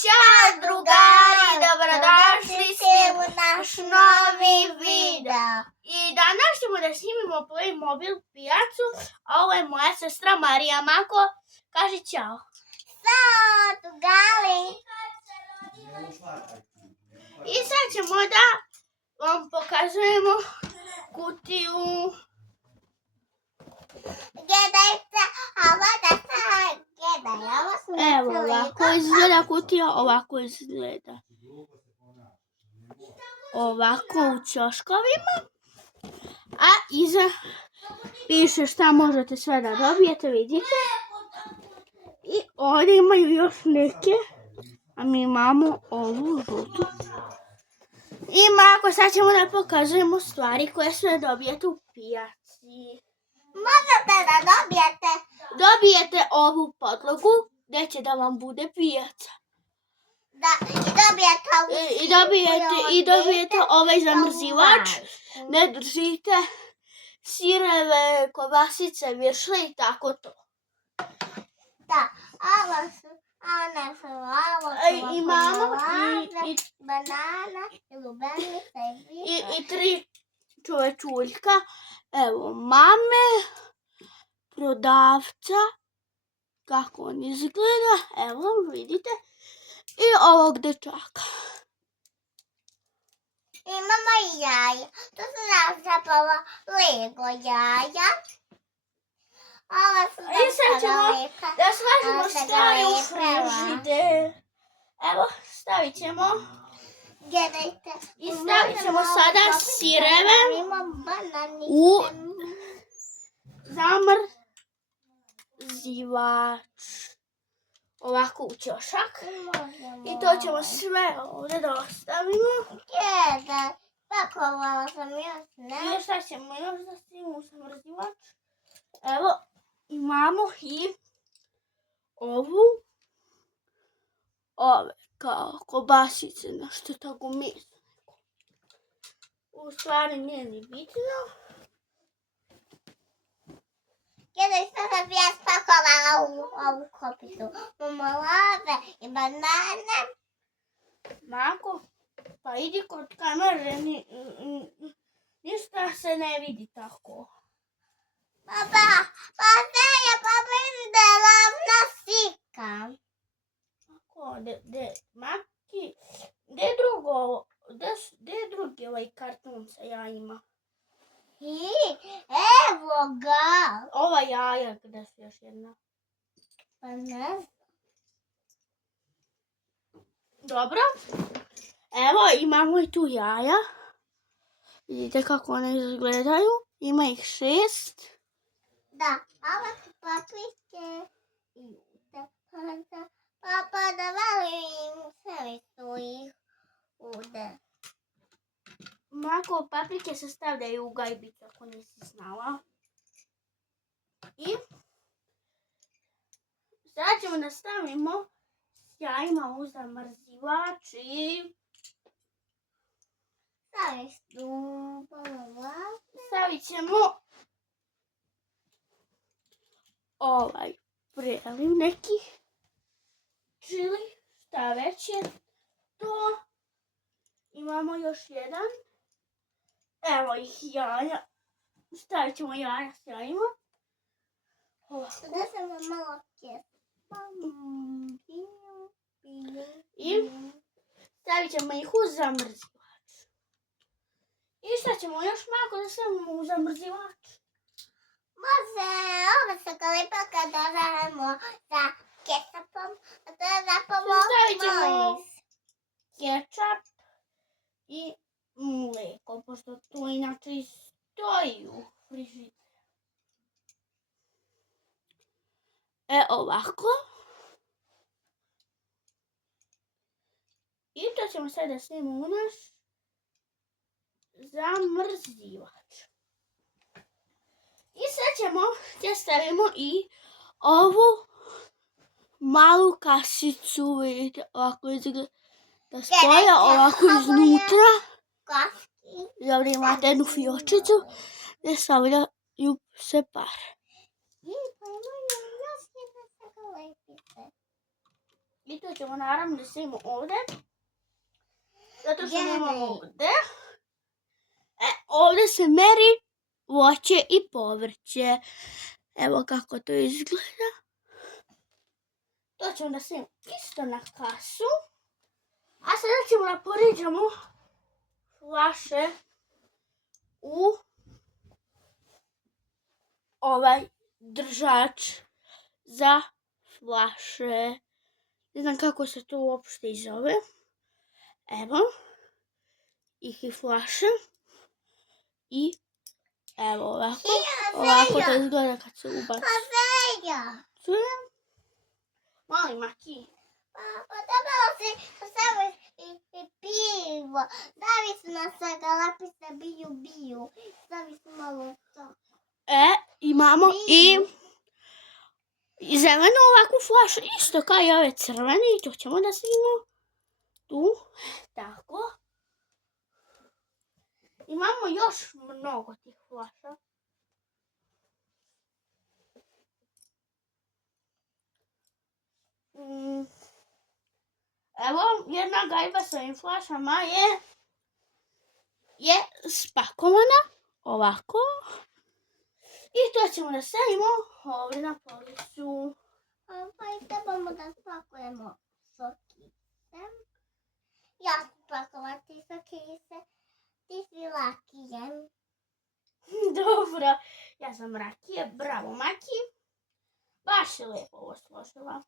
Ćao drugari, dobrodošli svi u naš novi video. I danas ćemo da snimimo Playmobil pijacu, a ovo je moja sestra Marija. Mako, kaži ćao. Ćao drugari. I sad ćemo da vam pokazujemo kutiju. Gledajte, ovo da se gledaj, ovo su Evo, ovako izgleda kutija, ovako izgleda. Ovako u ćoškovima. A iza piše šta možete sve da dobijete, vidite. I ovdje imaju još neke, a mi imamo ovu žutu. I Mako, sad ćemo da pokazujemo stvari koje sve dobijete u pijaci. Možete da Dobijete ovu podlogu gdje će da vam bude pijaca. I dobijete ovaj zamrzivač, ne držite sireve, kobasice, viršle i tako to. Da, ovo su Imamo banana, lubenica i 3 čovečuljka. Evo mame, prodavca, kako on izgleda, evo vidite, i ovog dečaka. Imamo i jaja, to su zapravo Lego jaja. Ovo su I sad ćemo da slažemo stvari u frižider. Evo, stavit ćemo. Gledajte. I stavit ćemo sada sireve u zamrzivač. Ovako u ćošak. I to ćemo sve ovdje da ostavimo. Gledaj, pakovala sam još ne. I šta ćemo još da stavimo u zamrzivač? Evo, imamo i ove kao kobasice, nešto tako misle. U stvari nije ni bitno. Gledaj, što sam ja spakovala u ovu kopicu. Marmelade i banane. Mako, pa idi kod kamere, ništa se ne vidi tako. Pa vidim da je ravna slika. Mako, Maki, gdje je drugi ovaj karton sa jajima? Evo ga. Ova jaja, gdje su još jedna? Pa ne. Dobro. Evo, imamo i tu jaja. Vidite kako one izgledaju. Ima ih 6. Da, ovo su paprike. Pa da valim sve su ih ovdje. Mako, paprike se stavljaju u gajbicu, ako nisi znala. I sad ćemo da stavimo s jajima u zamrzivač i stavit ćemo ovaj preliv neki čili, šta već je to. Imamo još jedan. Evo ih jaja. Stavit ćemo jaja s jajima. Da sam malo I stavit ćemo ih u zamrzivač. I šta ćemo još malo da stavimo u zamrzivač? Može, ovo se kalipa kad dodajemo sa ketčupom. Stavit ćemo kečap i mlijeko, pošto to inače stoji u frižideru. Ovako. I to ćemo sad da stavimo u naš zamrzivač. I sad ćemo da stavimo i ovu malu kasicu, vidite, ovako izgleda da stoja, ovako iznutra. I ovdje imate jednu fiočicu gdje stavljaju se pare. I to ćemo naravno da stavimo ovdje. Zato što nemamo ovdje. Ovdje se meri voće i povrće. Evo kako to izgleda. To ćemo da stavimo isto na kasu. A sada ćemo da poređamo flaše u ovaj držač za flaše. Ne znam kako se to uopšte i zove. Evo. I flaše. I evo ovako. Ovako to izgleda kad se ubaci. Čujem? Molim, Maki. Trebalo si staviti i pivo. Stavi se na svega lapisa, biju. Stavi se malo to. Imamo i zelenu ovakvu flašu, isto kao i ove crvene. I to ćemo da stavimo tu. Tako. Imamo još mnogo tih flaša. Evo, jedna gajba sa ovim flašama je spakovana ovako. I to ćemo da stavimo ovdje na policu. Pa i trebamo da spakujemo sokice. Ja ću spakovati sokice. Ti si Lakije. Dobro, ja sam Rakije. Bravo, Maki. Baš je lijepo ovo složila.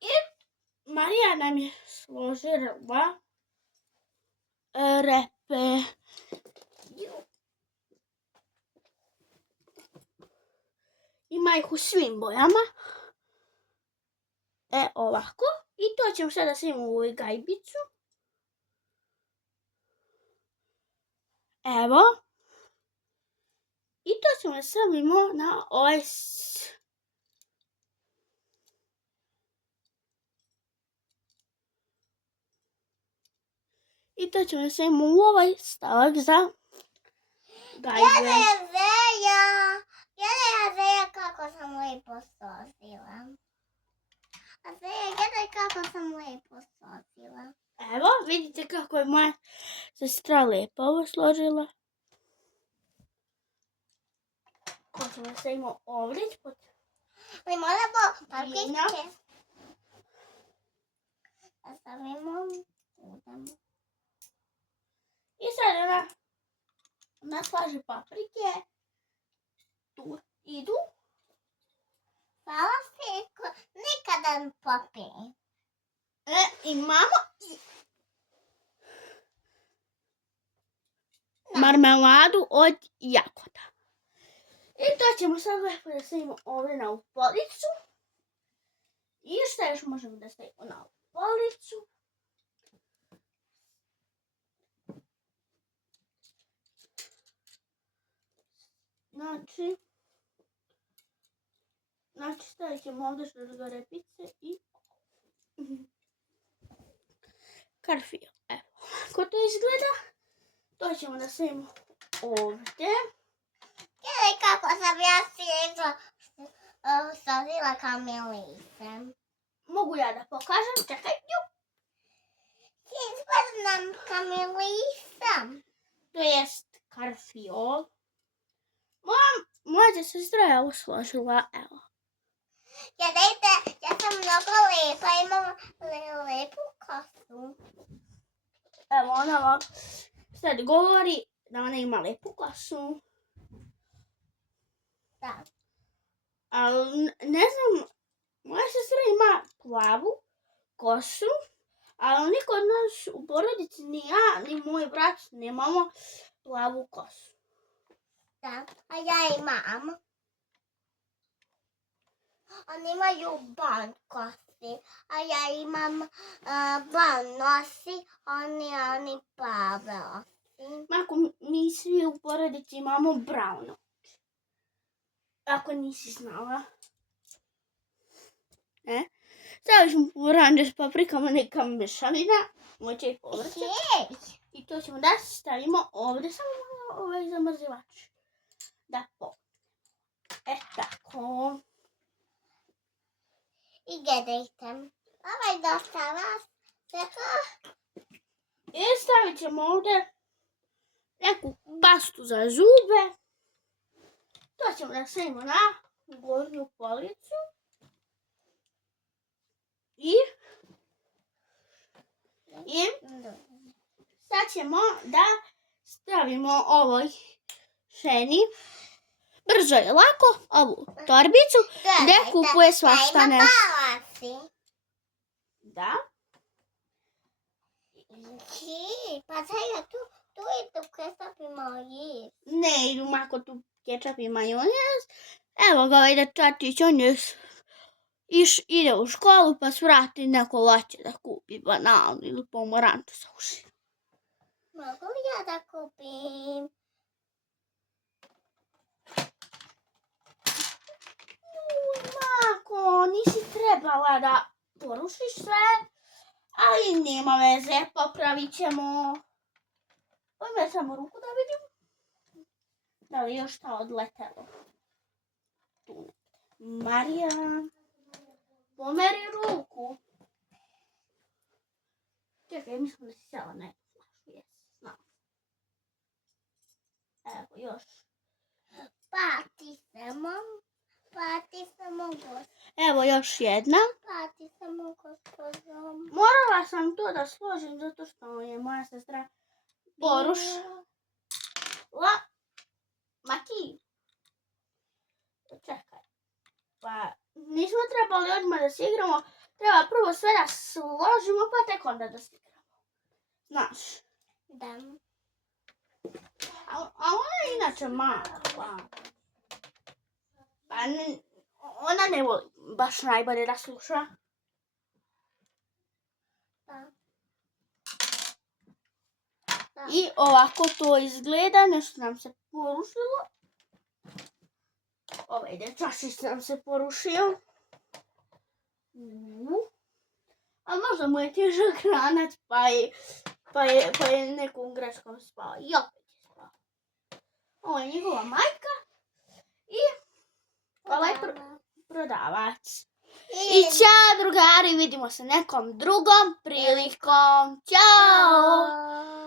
I Marija nam je složila repe. Ima ih u svim bojama. Ovako. I to ćemo sada stavimo u ovu gajbicu. Evo. I to ćemo stavimo na ovaj I to ćemo stavimo u ovaj stavak za gajbe. Gledaj kako sam lijepo složila. Gledaj kako sam lijepo složila. Evo, vidite kako je moja sestra lijepo ovo složila. Ko ćemo stavimo ovdje pod Moramo paprike. Stavimo udamo. I sad ona slaže paprike. Tu idu. Hvala Seko, nikada popije. Imamo marmeladu od jagoda. I to ćemo sad lijepo da stavimo ovdje na ovu policu. I šta još možemo da stavimo na ovu policu? Znači stavit ćemo ovdje što repice i karfio. Evo, kako to izgleda. To ćemo da stavimo ovdje. Gledaj kako sam ja složila kamelise. Mogu ja da pokažem, čekaj. Izgleda nam kamelisa. To jest karfio. Moja sestra je ovo složila, evo. Gledajte, ja sam mnogo lijepa, imam lijepu kosu. Evo, ona vam sad govori da ona ima lijepu kosu. Da. Ali ne znam, moja sestra ima plavu kosu, ali niko od nas u porodici, ni ja, ni moj brat nemamo plavu kosu. Da, a ja imam. Oni imaju ban kosi, a ja imam ban nosi, oni plave osi. Ako mi svi u porodici imamo brown oči. Ako nisi znala. Stavit ćemo oranđe s paprikama, neka mešavina, moće i povrće. I to ćemo da stavimo ovdje, samo ovaj zamrzivač. Da tako. Tako. i gledajte. Ovo je dosta vas. Tako, I stavit ćemo ovdje neku pastu za zube. To ćemo da stavimo na gornju policu. I sad ćemo da stavimo ovoj ženi, brzo je lako, ovu torbicu gdje kupuje svašta nešto. palaci. Da. Pa sada tu i tu ketchup i majonez. Ne idu mako tu kečap i majonez. Evo ga ovaj dečačić, on je ide u školu pa svrati neko laće da kupi bananu ili pomoranču sa ušima. Mogu li ja da kupim? Mako, nisi trebala da porušiš sve, ali nema veze, popravit ćemo. Pojme samo ruku da vidim. Da li još šta odletelo? Tu. Marija, pomeri ruku. Čekaj, mislim da si sjela neku flašu. Jes, znam. Evo još. Pati samo Evo još jedna. Pati samo gospodom. Morala sam to da složim zato što je moja sestra porušila. Maki. Čekaj. Pa nismo trebali odmah da se igramo. Treba prvo sve da složimo pa tek onda da se igramo. Znaš. Da. A ona je inače mala. Pa ona ne voli baš najbolje da sluša. Da. I ovako to izgleda, nešto nam se porušilo. Ovaj dečašić nam se porušio. Ali možda mu je težak ranac pa je nekom greškom spao. I opet je spao. Ovo je njegova majka i ovaj prodavac. I ćao drugari, vidimo se nekom drugom prilikom. Ćao!